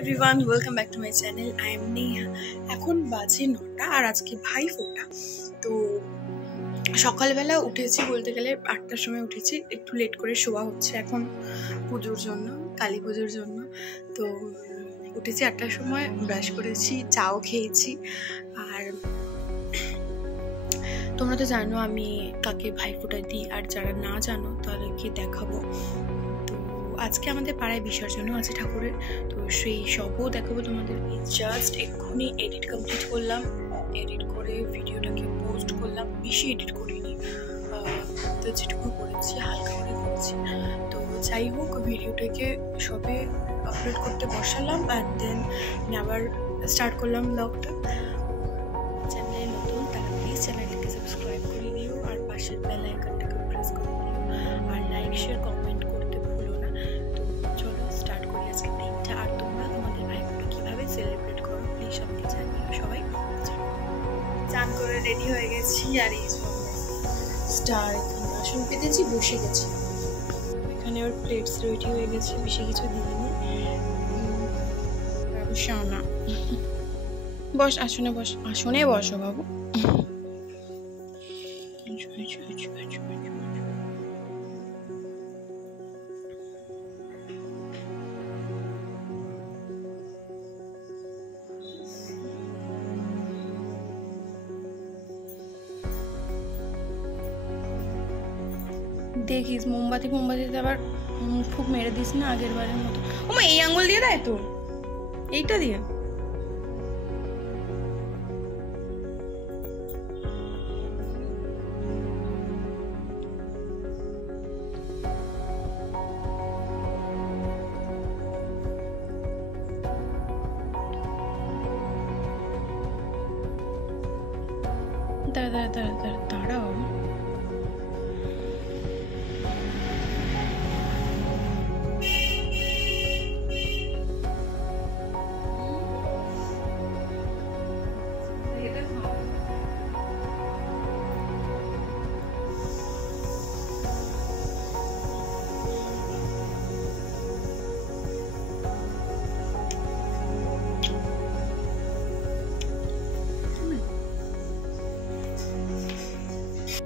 everyone, welcome back to my channel. I am Neha. এখন বাজে 9টা আর আজকে ভাই ফোটা। তো সকালবেলা উঠেছি, বলতে গেলে 8টার সময় উঠেছি, একটু লেট করে শোয়া হচ্ছে এখন পুজোর জন্য, কালী পুজোর জন্য। তো উঠেছি 8টার সময়, ব্রাশ করেছি, চাও খেয়েছি। আর তোমরা তো জানো আমি কাকে ভাই ফোঁটা দিই, আর যারা না জানো তাদেরকে দেখাবো। আজকে আমাদের পাড়ায় বিসর্জনও আছে ঠাকুরের, তো সেই সবও দেখাবো তোমাদেরকে। জাস্ট এক্ষুনি এডিট কমপ্লিট করলাম, এডিট করে ভিডিওটাকে পোস্ট করলাম, বেশি এডিট করিনি, তো যেটুকু করেছি হালকা করে করছি। তো যাই হোক, ভিডিওটাকে সবে আপলোড করতে বসালাম, অ্যান্ড দেন আমি আবার স্টার্ট করলাম ব্লগটা। চ্যানেলে নতুন তারা প্লিজ চ্যানেলটাকে সাবস্ক্রাইব করে দিও, আর পাশের বেল আইকনটাকে প্রেস করে দিও, আর লাইক শেয়ার কমেন্ট করতে ভুলো না। তো চলো স্টার্ট করি আজকে দিনটা। আর তোমরা তোমাদের ভাই ফোঁটা কীভাবে সেলিব্রেট করো প্লিজ আমাকে জানিও। সবাই চান করে রেডি হয়ে গেছি, আর এই স্টার এখানে আসন পেতেছি, বসে গেছি। এখানে ওর প্লেটস রেডি হয়ে গেছে, বেশি কিছু দিইনি। না বস, আসনে বস, আসনে বসো বাবু। দেখিস মোমবাতিতে আবার খুব মেরে দিস না আগের বারের মতো। ওমা এই আঙ্গুল দিয়ে দেয় তো, এইটা দিয়ে। দাঁড়াও,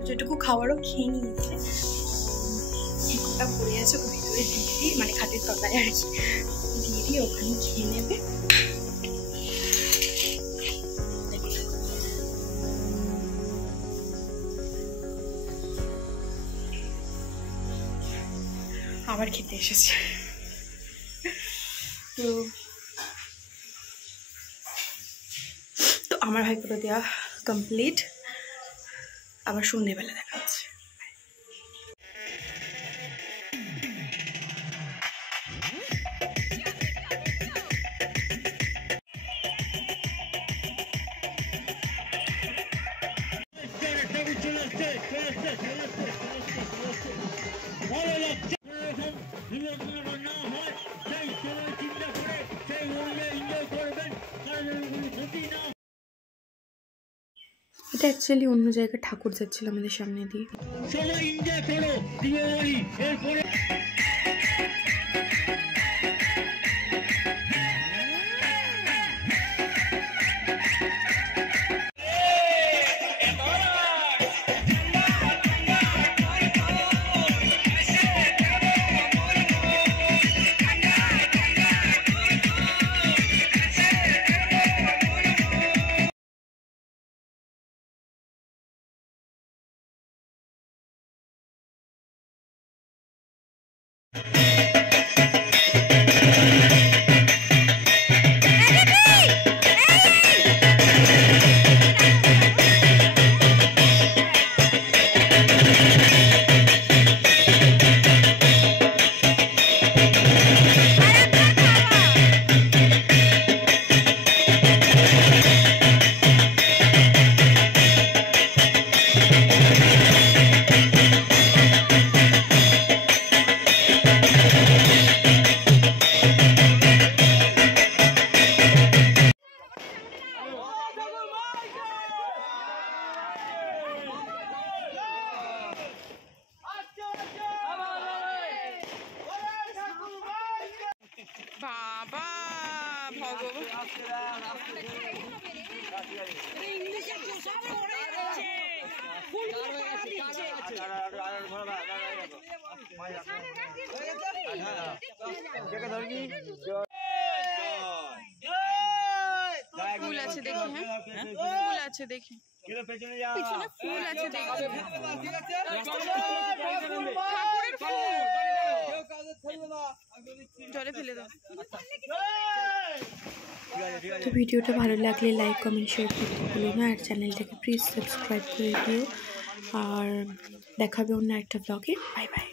যেটুকু খাবারও খেয়ে নিয়েছে, ওটা পড়ে আছে ওকে ভিতরে দিদি, মানে খাটের তলায় আর কি, দিদি ওখানে খেয়ে নেবে। আবার খেতে এসেছে। তো আমার ভাই ফোঁটা দেওয়া কমপ্লিট, আবার সন্ধ্যেবেলা দেখা হচ্ছে। এটা অ্যাকচুয়ালি অন্য জায়গায় ঠাকুর যাচ্ছিল আমাদের সামনে দিয়ে। ফুল আছে দেখি, হ্যাঁ ফুল আছে দেখি, পিছনে ফুল আছে দেখি, ঠাকুরের ফুল জলে ফেলে দাও। তো ভিডিওটা ভালো লাগলে লাইক কমেন্ট শেয়ার করতে ভুলো না, আর চ্যানেলটাকে প্লিজ সাবস্ক্রাইব করে দিও। আর দেখাবে অন্য একটা ব্লগে। Bye bye.